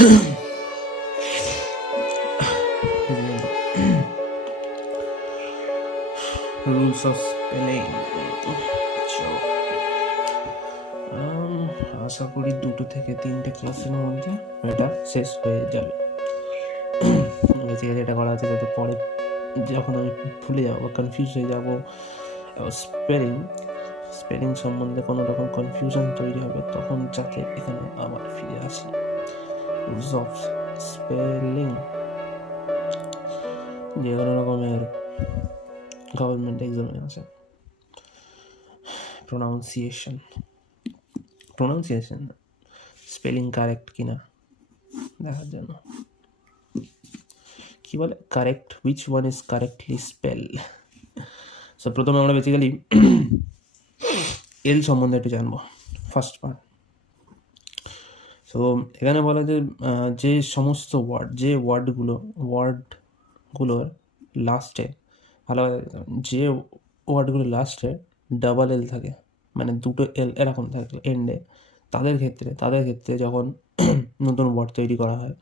Rules of spelling. আশা করি 2 থেকে 3টে ক্লাসের মধ্যে এটা শেষ হয়ে যাবে। বেসিক্যালি এটা করা আছে যাতে পরে যখন আমি ভুলে যাবো, কনফিউজ হয়ে যাবো স্পেলিং সম্বন্ধে কোনো রকম কনফিউশন তৈরি হবে, তখন যাতে এখানে আবার ফিরে আসি। রুলস অফ স্পেলিং যে কোনো রকমের গভর্নমেন্ট এক্সামে আছে। প্রোনাউন্সিয়েশন স্পেলিং কারেক্ট কিনা দেখার জন্য কি বলে, correct, which one is correctly spell. So প্রথমে আমরা বেসিক্যালি এল সম্বন্ধে একটু জানবো, ফার্স্ট পার্ট। সো এখানে বলা যে সমস্ত ওয়ার্ডগুলোর লাস্টে যে ওয়ার্ডগুলো লাস্টে ডাবল এল থাকে, মানে 2টো এল এরকম থাকে এন্ডে, তাদের ক্ষেত্রে যখন নতুন ওয়ার্ড তৈরি করা হয়,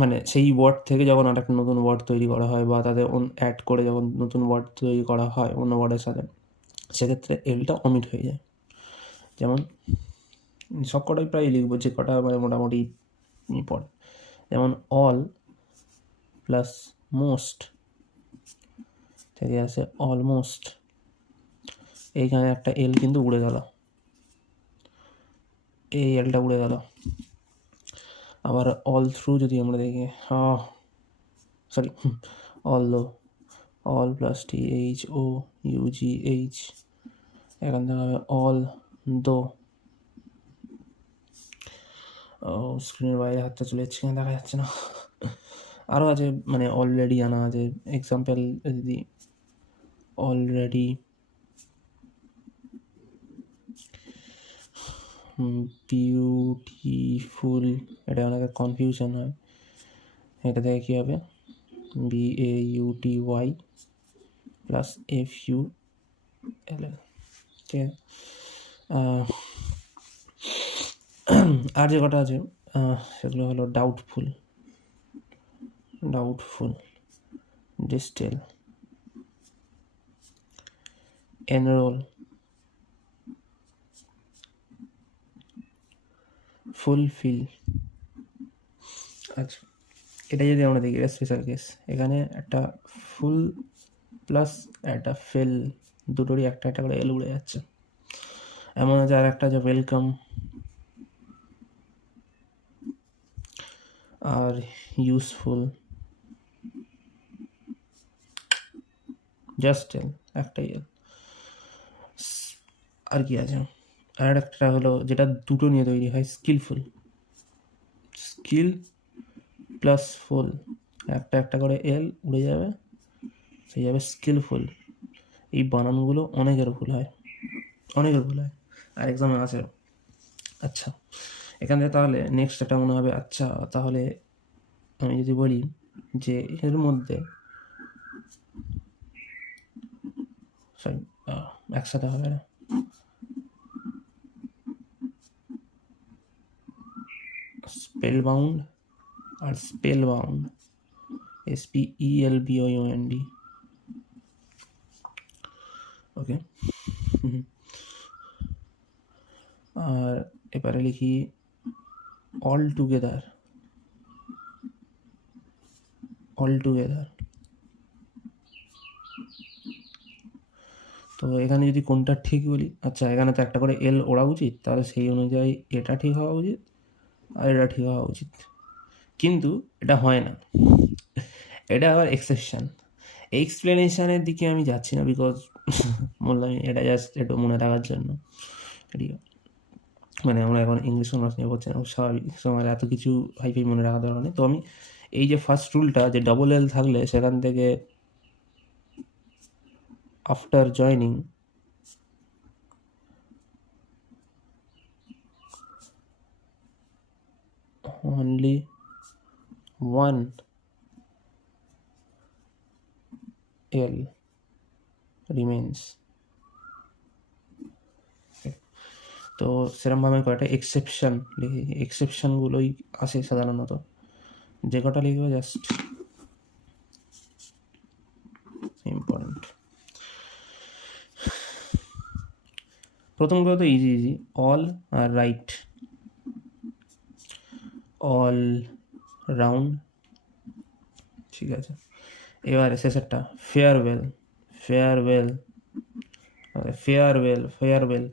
মানে সেই ওয়ার্ড থেকে যখন আর একটা নতুন ওয়ার্ড তৈরি করা হয় বা তাদের অ্যাড করে যখন নতুন ওয়ার্ড তৈরি করা হয় অন্য ওয়ার্ডের সাথে, সেক্ষেত্রে এলটা অমিট হয়ে যায়। যেমন সব কটাই প্রায় লিখবো, যে কটা মানে মোটামুটি পড়ে। যেমন অল প্লাস মোস্ট থেকে আছে অলমোস্ট, এইখানে একটা এল কিন্তু উড়ে গেল, এই এলটা উড়ে গেল। আবার অল থ্রু যদি আমরা দেখি, সরি অল প্লাস THOUGH, এখান থেকে হবে অল দো। স্ক্রিনের বাইরে হাতটা চলে যাচ্ছে, দেখা যাচ্ছে না। আরও আছে, মানে অলরেডি আনা আছে। এক্সাম্পল যদি অলরেডি, বিউটিফুল, এটা অনেকের কনফিউশন হয়। এটা থেকে কী হবে, BAUTY প্লাস FULL, ঠিক আছে। আর যে কটা আছে সেগুলো হলো ডাউটফুল, ডিস্টেল, এনরোল, ফুলফিল। আচ্ছা, এটা যদি আমরা দেখি, এটা স্পেশাল কেস। এখানে একটা ফুল প্লাস একটা ফিল, দুটোরই একটা করে এল উড়ে যাচ্ছে। এমন আছে আর একটা আছে ওয়েলকাম আর ইউজফুল, জাস্ট এল, একটাই এল। আর কি আছে, আর একটা হলো যেটা দুটো নিয়ে তৈরি হয়, স্কিল প্লাস ফুল, একটা করে এল উড়ে যাবে, সেই যাবে স্কিলফুল। এই বানানগুলো অনেকের ভুল হয়, আর এক্সামে আছে। আচ্ছা, এখান থেকে তাহলে নেক্সট এটা মনে হবে, আচ্ছা তাহলে আমি যদি বলি যে এর মধ্যে, সরি একসাথে হবে না, স্পেল বাউন্ড আর স্পেল বাউন্ড, SPELBOUND, ওকে। আর এবারে লিখি অল টুগেদার, তো এখানে যদি কোনটা ঠিক বলি, আচ্ছা এখানে তো একটা করে এল ওড়া উচিত, তাহলে সেই অনুযায়ী এটা ঠিক হওয়া উচিত আর এটা ঠিক হওয়া উচিত, কিন্তু এটা হয় না, এটা আবার এক্সেপশন। এক্সপ্লেনেশনের দিকে আমি যাচ্ছি না, বিকজ বললাম এটা জাস্ট একটু মনে রাখার জন্য। ঠিক আছে, মানে আমরা এখন ইংলিশ অনার্স নিয়ে পড়ছি না, স্বাভাবিক সময় এত কিছু হাইফাই মনে রাখা দরকার নেই। তো আমি এই যে ফার্স্ট রুলটা, যে ডবল এল থাকলে সেখান থেকে after joining only one L remains. তো সেরকমভাবে কয়েকটা এক্সেপশন লিখি, এক্সেপশনগুলোই আসে সাধারণত, যে কটা লিখবো জাস্ট ইম্পর্টেন্ট। প্রথমগুলো তো easy easy, all are right, all round, ঠিক আছে। এবারে শেষেরটা ফেয়ারওয়েল, ফেয়ারওয়েল, ফেয়ারওয়েল, ফেয়ারওয়েল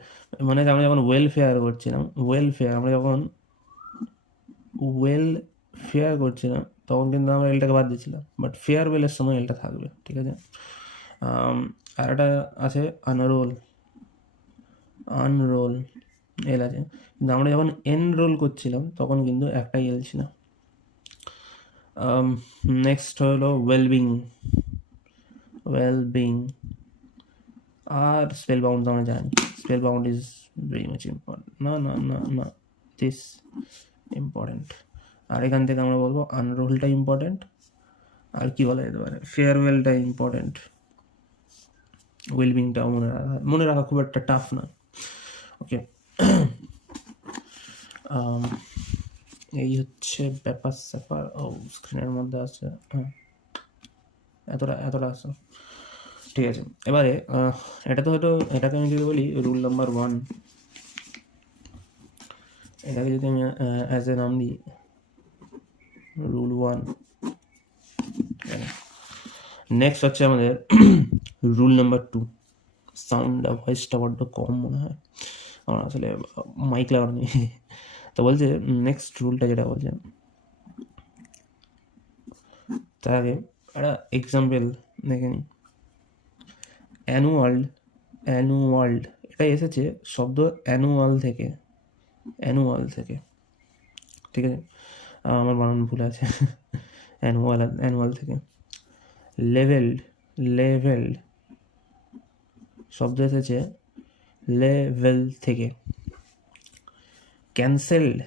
মানে আমরা যখন ওয়েলফেয়ার করছিলাম, ওয়েলফেয়ার আমরা যখন ওয়েলফেয়ার করছিলাম তখন কিন্তু আমরা এলটাকে বাদ দিয়েছিলাম, বাট ফেয়ারওয়েলের সময় এলটা থাকবে, ঠিক আছে। আর একটা আছে আনরোল, আনরোল এল আছে, কিন্তু আমরা যখন এনরোল করছিলাম তখন কিন্তু একটাই এল ছিল। নেক্সট হলো ওয়েলবিং, ওয়েলবিং। আর স্পেল বাউন্ড আমরা জানি, spell bound is very much important, না না না না দিস ইম্পর্টেন্ট। আর এখান থেকে আমরা বলবো আনরোলটা ইম্পর্টেন্ট, আর কি বলা যেতে পারে, ফেয়ারওয়েলটা ইম্পর্টেন্ট, ওয়েলবিংটাও মনে রাখা খুব একটা টাফ না। ওকে, এই হচ্ছে ব্যাপার স্যাপার। ও স্ক্রিনের মধ্যে আছে, হ্যাঁ এতটা আছে, ঠিক আছে। এবারে এটা তো হয়তো, এটাকে আমি যদি বলি রুল নাম্বার 1, এটাকে যদি আমি অ্যাজ এ নাম দিই রুল 1, নেক্সট হচ্ছে আমাদের রুল নাম্বার 2। সাউন্ড ভয়েসটা বড্ড কম মনে হয় আমার, আসলে মাইক লাগানো নেই। তো বলছে নেক্সট রুলটা যেটা বলছে, তার আগে একটা এক্সাম্পল দেখে নিই। অ্যানুয়াল, অ্যানুয়াল্ড এটা এসেছে শব্দ অ্যানুয়াল থেকে, অ্যানুয়াল থেকে, ঠিক আছে। আমার বানান ভুল আছে, অ্যানুয়াল, অ্যানুয়াল থেকে। লেভেলড, লেভেলড শব্দ এসেছে লেভেল থেকে। ক্যান্সেলড,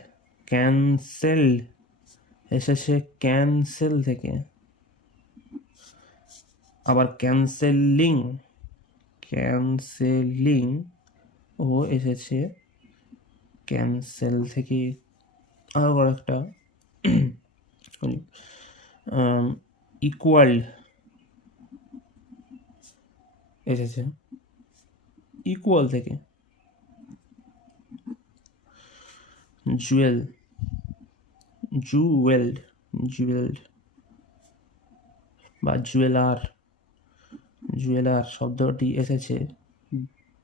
ক্যান্সেলড এসেছে ক্যান্সেল থেকে। আবার ক্যান্সেলিং, ক্যান্সেলিং ও এসেছে ক্যান্সেল থেকে। আবার একটা ইকুয়াল এসেছে ইকুয়াল থেকে। জুয়েল, জুয়েলড, জুয়েলড বা জুয়েলার, জুয়েলার শব্দটি এসেছে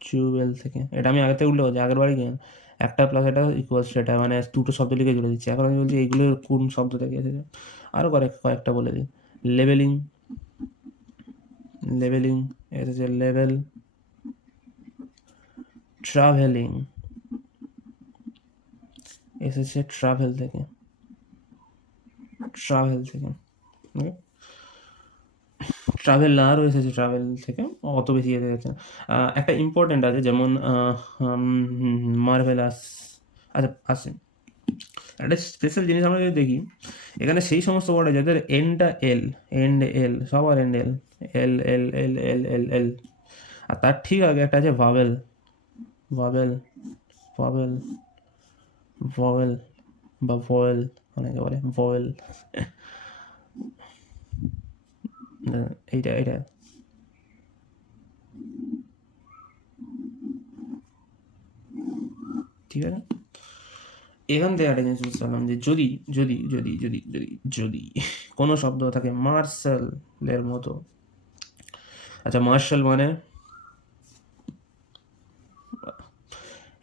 জুয়েল থেকে। এটা আমি আগে থেকে উল্লেখ করছি, আগের বারে গিয়ে একটা প্লাস এটা ইকুয়াল সেটা, মানে দুটো শব্দ লিখে জুড়ে দিচ্ছি। এখন আমি বলছি এইগুলো কোন শব্দ থেকে এসেছে, আরও কয়েকটা বলে দিই। লেবেলিং, লেবেলিং এসেছে লেভেল। ট্রাভেলিং এসেছে ট্রাভেল থেকে, ট্রাভেল থেকে। ওকে, ট্রাভেলারও এসেছে ট্রাভেল থেকে, অত বেশি এসে গেছে। একটা ইম্পর্টেন্ট আছে যেমন মার্ভেলাস। আচ্ছা আসে একটা স্পেশাল জিনিস আমরা যদি দেখি, এখানে সেই সমস্ত ওয়ার্ড আছে যাদের এন্ডটা এল, এন্ড এল, সবার এন্ড এল, এল এল এল এল এল এল। আর তার ঠিক আগে একটা আছে ভাবেল, ভাবেল, ভাবেল, ভয়েল বা ভয়েল অনেকে বলে ভয়েল। এইটা এইটা ঠিক আছে। এখান থেকে একটা জিনিস বুঝতে পারলাম যে যদি যদি যদি যদি যদি যদি কোনো শব্দ থাকে মার্শালের মতো, আচ্ছা মার্শাল মানে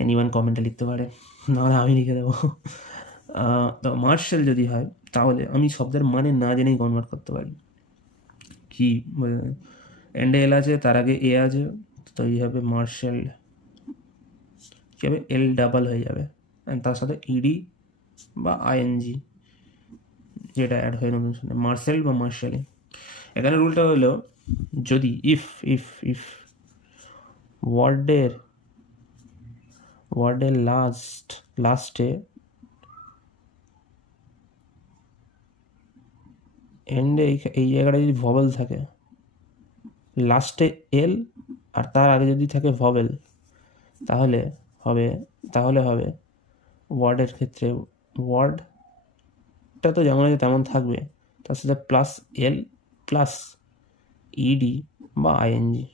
এনিওয়ান কমেন্টে লিখতে পারে, নাহলে আমি লিখে দেবো। তো মার্শাল যদি হয় তাহলে আমি শব্দের মানে না জেনেই কনভার্ট করতে পারি। কি এন্ডে এল আছে, তার আগে এ আছে, তো এই হবে মার্শাল, কী হবে এল ডাবল হয়ে যাবে, তার সাথে ইডি বা আইএনজি যেটা অ্যাড হয়ে নতুন শুনে মার্শাল বা মার্শালি। এখানে রুলটা হলো যদি ইফ ইফ ইফ ওয়ার্ডের লাস্টে এন্ডে এই জায়গাটা যদি ভবেল থাকে, লাস্টে এল আর তার আগে যদি থাকে ভবেল, তাহলে হবে, তাহলে হবে ওয়ার্ডের ক্ষেত্রে ওয়ার্ডটা তো যেমন আছে তেমন থাকবে, তার সাথে প্লাস এল প্লাস ইডি বা আইএনজি।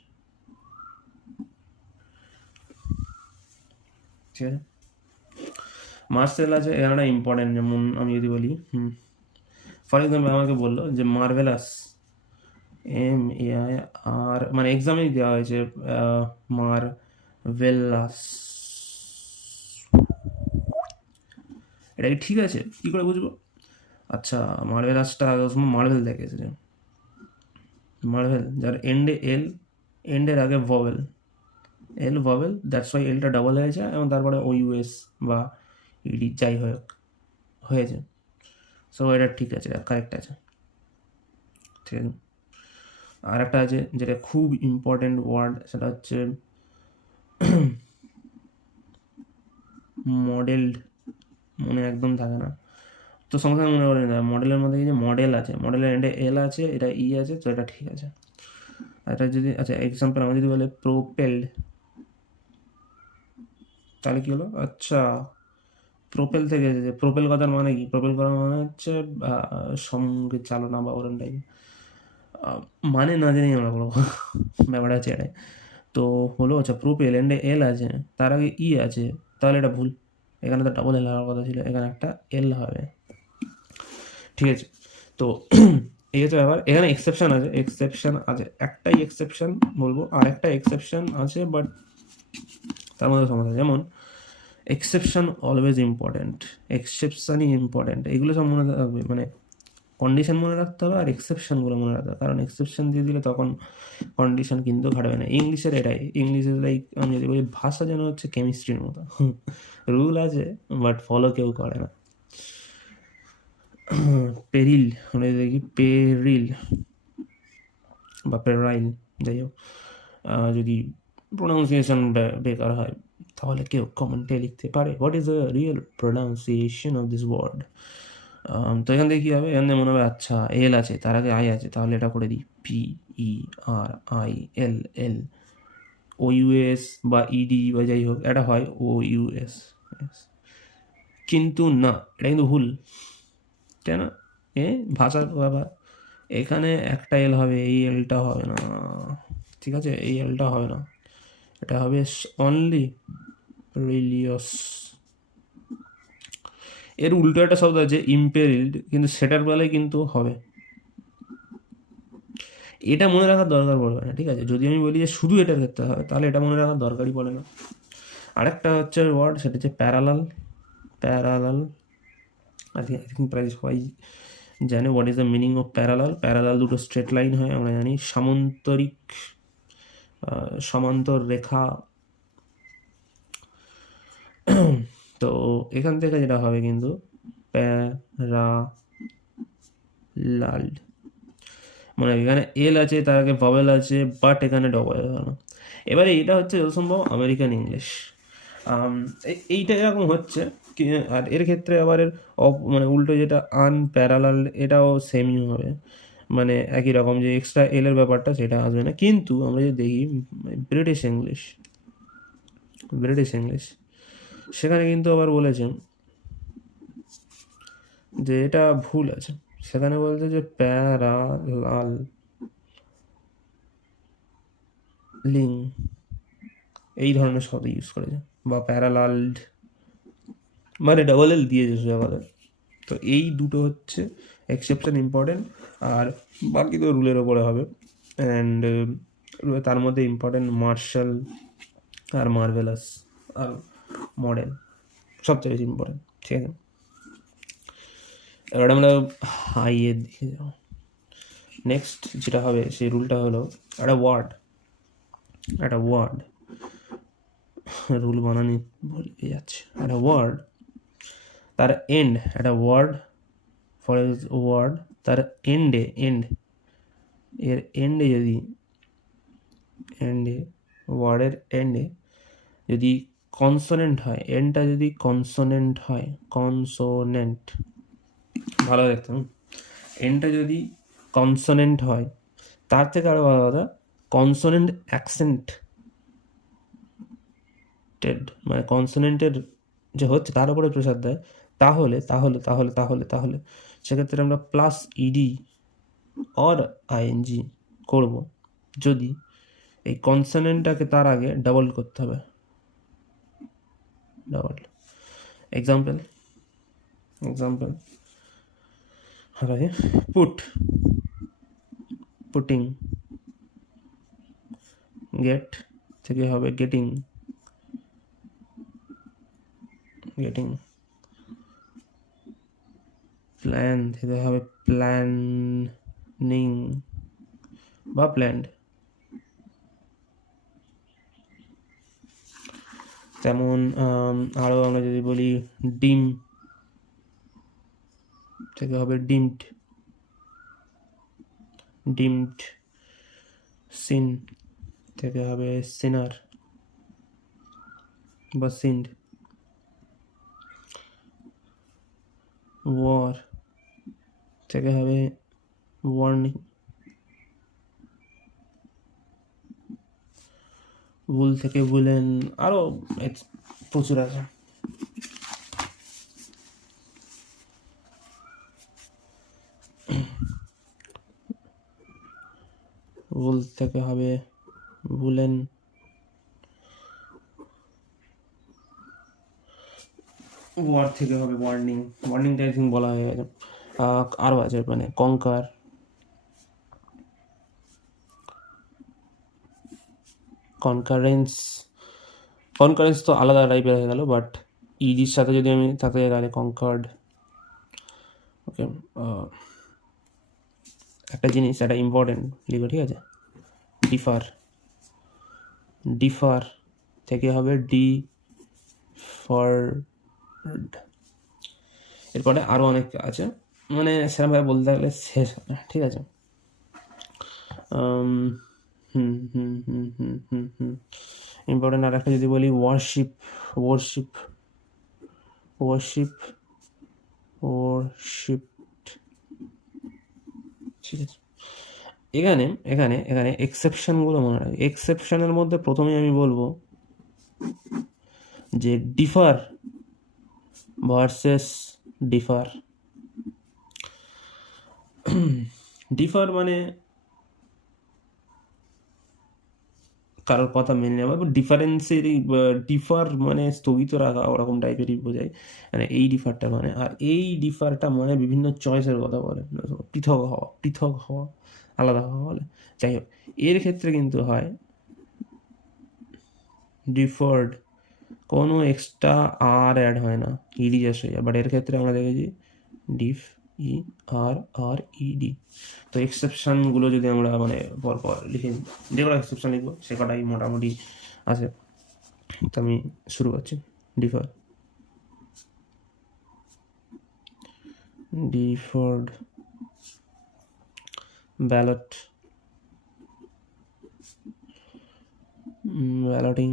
ঠিক আছে, মার্সেল আছে, এখানে ইম্পর্টেন্ট। যেমন আমি যদি বলি ফর এক্সাম্পল আমাকে বললো যে মার্ভেলাস, MAIR, মানে এক্সামেই দেওয়া হয়েছে মার্ভেলাস, এটা কি ঠিক আছে? কী করে বুঝবো? আচ্ছা, মার্ভেলাসটা মার্ভেল দেখে এসেছে, মার্ভেল যার এন্ডে এল, এন্ডের আগে ভভেল, এল ভভেল, দ্যাটস ওয়াই এলটা ডাবল হয়েছে এবং তারপরে OUS বা ইডি যাই হোক হয়েছে। সো এটা ঠিক আছে, কারেক্ট আছে। ঠিক আছে, আর একটা আছে যেটা খুব ইম্পর্টেন্ট ওয়ার্ড, সেটা হচ্ছে মডেলড। মনে একদম থাকে না, তো সঙ্গে সঙ্গে মনে করে না। মডেলের মধ্যে যে মডেল আছে, মডেলের এন্ডে এল আছে, এটা ই আছে, তো এটা ঠিক আছে। এটা যদি, আচ্ছা এক্সাম্পল আমরা যদি বলে প্রোপেলড, তাহলে কী হলো? আচ্ছা, প্রোপেল থেকে এসেছে। প্রোপেল কথার মানে কি? প্রোপেল করার মানে হচ্ছে সঙ্গে চালনা বা ওরম টাইপ, মানে না জেনেই আমরা বলবো ব্যাপারটা হচ্ছে এটাই। তো হলো, আচ্ছা প্রোপেল এন্ডে এল আছে, তার আগে ই আছে, তাহলে এটা ভুল। এখানে তো ডাবল এল হওয়ার কথা ছিল, এখানে একটা এল হবে। ঠিক আছে, তো এই হচ্ছে ব্যাপার। এখানে এক্সেপশন আছে, এক্সেপশন আছে, একটাই এক্সেপশন বলবো, আর একটা এক্সেপশন আছে বাট তার মধ্যে সমস্যা। যেমন এক্সেপশন অলওয়েজ ইম্পর্টেন্ট, এক্সেপশনই ইম্পর্টেন্ট, এগুলো সব মনে রাখবে। মানে কন্ডিশন মনে রাখতে হবে আর এক্সেপশনগুলো মনে রাখতে হবে, কারণ এক্সেপশন দিয়ে দিলে তখন কন্ডিশন কিন্তু ঘাটবে না। ইংলিশের এটাই, ইংলিশের লাইক আমি যদি বলি ভাষা যেন হচ্ছে কেমিস্ট্রির মতো, রুল আছে বাট ফলো কেউ করে না। পেরিল, আমরা যদি দেখি পেরিল বা পেরাইল, যাই হোক, যদি প্রোনাউন্সিয়েশন বেকার হয় তাহলে কেউ কমেন্টে লিখতে পারে what is the real pronunciation of this word. তো এখান থেকে কী হবে? এখান থেকে মনে হবে আচ্ছা এল আছে, তার আগে আই আছে, তাহলে এটা করে দিই PERILL। OUS বা ইডি বা যাই হোক, এটা হয় OUS, কিন্তু না, এটা কিন্তু ভুল। কেন? ভাষার ব্যাপার, এখানে একটা এল হবে, এই এলটা হবে না। ঠিক আছে, এই এলটা হবে না, এটা হবে অনলি রিলিয়স। এর উল্টো একটা শব্দ আছে ইম্পেরিল্ড, কিন্তু সেটার বেলায় কিন্তু হবে। এটা মনে রাখার দরকার পড়বে না। ঠিক আছে, যদি আমি বলি যে শুধু এটার ক্ষেত্রে হবে, তাহলে এটা মনে রাখার দরকারই পড়ে না। আরেকটা হচ্ছে ওয়ার্ড, সেটা হচ্ছে প্যারালাল। প্যারালাল, আই থিঙ্ক প্রায় সবাই জানে what is the meaning of parallel. Parallel দুটো স্ট্রেট লাইন হয়, আমরা জানি। সামান্তরিক, সমান্তর রেখা। তো এখান থেকে যেটা হবে কিন্তু প্যারালাল, মানে এখানে এল আছে, তার আগে ভবেল আছে, বাট এখানে ডবল এল হলো। এবারে এটা হচ্ছে যত সম্ভব আমেরিকান ইংলিশ, এইটা এরকম হচ্ছে। আর এর ক্ষেত্রে আবার এর মানে উল্টো যেটা আনপ্যারালাল, এটাও সেমই হবে, মানে একই রকম, যে এক্সট্রা এলের ব্যাপারটা সেটা আসবে না। কিন্তু আমরা যদি দেখি ব্রিটিশ ইংলিশ, ব্রিটিশ ইংলিশ, সেখানে কিন্তু আবার বলেছেন যে এটা ভুল আছে। সেখানে বলছে যে প্যারালাল লিং, এই ধরনের শব্দ ইউজ করেছে, বা প্যারালালড, মানে ডাবল এল দিয়েছে সোজা। তো এই দুটো হচ্ছে এক্সেপশন ইম্পর্টেন্ট, আর বাকি তো রুলের ওপরে হবে। অ্যান্ড তার মধ্যে ইম্পর্টেন্ট মার্শাল আর মার্ভেলাস আর মডেল সবচেয়ে বেশি ইম্পর্টেন্ট। ঠিক আছে, এবার আমরা হাইয়ের দিকে যাও। নেক্সট যেটা হবে সেই রুলটা হলো একটা ওয়ার্ড, একটা ওয়ার্ড, রুল বানানি ভুলে যাচ্ছে। একটা ওয়ার্ড তার এন্ড, একটা ওয়ার্ড ফর ওয়ার্ড তার এন্ডে, এর এন্ডে যদি, ওয়ার্ডের এন্ডে যদি কনসোনেন্ট হয়, এন্ডটা যদি কনসোনেন্ট হয়, কনসোনেন্ট, ভালো দেখতাম, এন্ডটা যদি কনসোনেন্ট হয়, তার থেকে আরও ভালো কথা কনসোনেন্ট অ্যাকসেন্ট মানে কনসোনেন্টের যে হচ্ছে তার উপরে প্রেশার দেয়, তাহলে তাহলে তাহলে তাহলে তাহলে সেক্ষেত্রে আমরা প্লাস ইডি অর আইএনজি করব যদি এই কনসোনেন্টটাকে তার আগে ডাবল করতে হবে। ডাবল এক্সাম্পল হবে পুটিং, গেট থেকে হবে গেটিং, প্ল্যান থেকে হবে প্ল্যানিং বা প্ল্যান্ড। তেমন আরও আমরা যদি বলি ডিম থেকে হবে ডিমড, সিন থেকে হবে সিনার বা সিন্ড, ওয়ার থেকে হবে ওয়ার্নিং, ভুল থেকে ভুলেন, আরও প্রচুর আছে। ভুল থেকে হবে ভুলেন, ওয়ার থেকে হবে ওয়ার্নিংটা আই থিঙ্ক বলা হয়ে গেছে। আরও আছে মানে কনকারেন্স তো আলাদা টাইপের হয়ে গেল, বাট ইডির সাথে যদি আমি থাকতে যাই তাহলে কনকার্ড। ওকে, একটা জিনিস, একটা ইম্পর্টেন্ট লিখো, ঠিক আছে? ডিফার থেকে হবে ডিফার্ড। এরপরে আরও অনেক আছে, মানে সেরকমভাবে বলতে গেলে শেষ হবে না, ঠিক আছে? ইম্পর্টেন্ট আর একটা যদি বলি ওয়ারশিপ, ঠিক আছে? এখানে এক্সেপশনগুলো মনে রাখবে। এক্সেপশনের মধ্যে প্রথমেই আমি বলবো যে ডিফার ভার্সেস ডিফার মানে কারোর কথা মেনে নেওয়া, ডিফারেন্সেরই ডিফার মানে স্থগিত রাখা, ওরকম টাইপেরই বোঝায় মানে এই ডিফারটা মানে। আর এই ডিফারটা মানে বিভিন্ন চয়েসের কথা বলে, পৃথক হওয়া আলাদা হওয়া বলে। যাই হোক, এর ক্ষেত্রে কিন্তু হয় ডিফার্ড, কোনো এক্সট্রা আর অ্যাড হয় না, ইডি জাস্ট হয়ে যায়। বাট এর ক্ষেত্রে আমরা দেখেছি ডিফ তো এক্সেপশনগুলো যদি আমরা মানে পরপর লিখে নিই, যেগুলো এক্সেপশন লিখবো সে কটাই মোটামুটি আছে। তো আমি শুরু করছি। ডিফার্ড ব্যালটিং,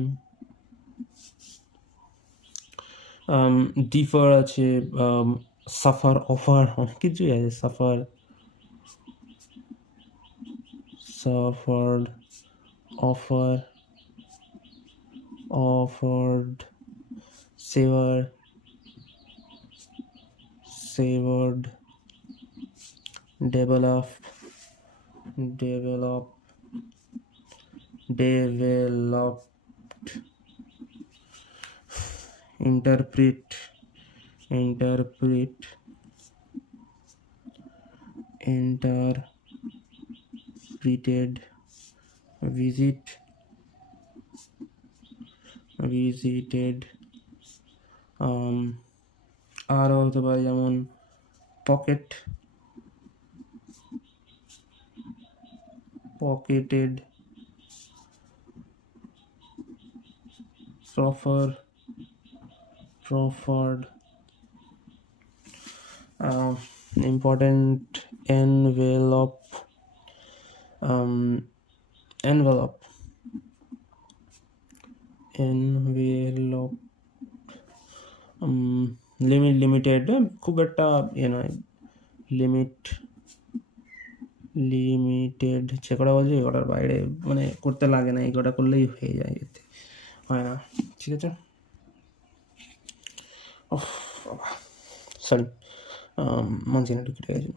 ডিফার আছে, সাফার, অফার, অনেক কিছুই আছে। Suffered, offered, severed, developed, interpreted, visited, আরও হতে পারে যেমন pocketed, proffered, important, envelope, limited, খুব একটা নয়, লিমিটেড যে কটা বলছি ওটার বাইরে মানে করতে লাগে না, এই কটা করলেই হয়ে যায়। এতে হয় না, ঠিক আছে। সরি, মানছি না, একটু কেটে গেছে,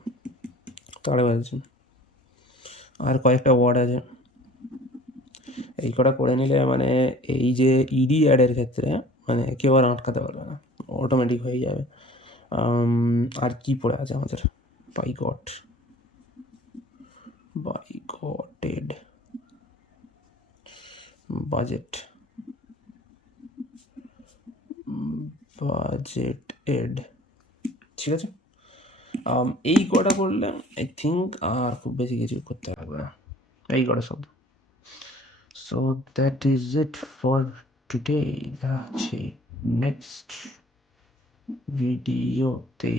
তাড়ে বাজছে। আর কয়েকটা ওয়ার্ড আছে, এই কটা করে নিলে মানে এই যে ইডি অ্যাডের ক্ষেত্রে মানে কেউ আর আটকাতে পারবে না, অটোমেটিক হয়ে যাবে। আর কি পড়ে আছে আমাদের? বাইগটেড, বাজেট, এড, ঠিক আছে। এই কটা করলে আই থিঙ্ক আর খুব বেশি কিছু করতে লাগবে না, এই কটা সব। So that is it for today. Next ভিডিওতে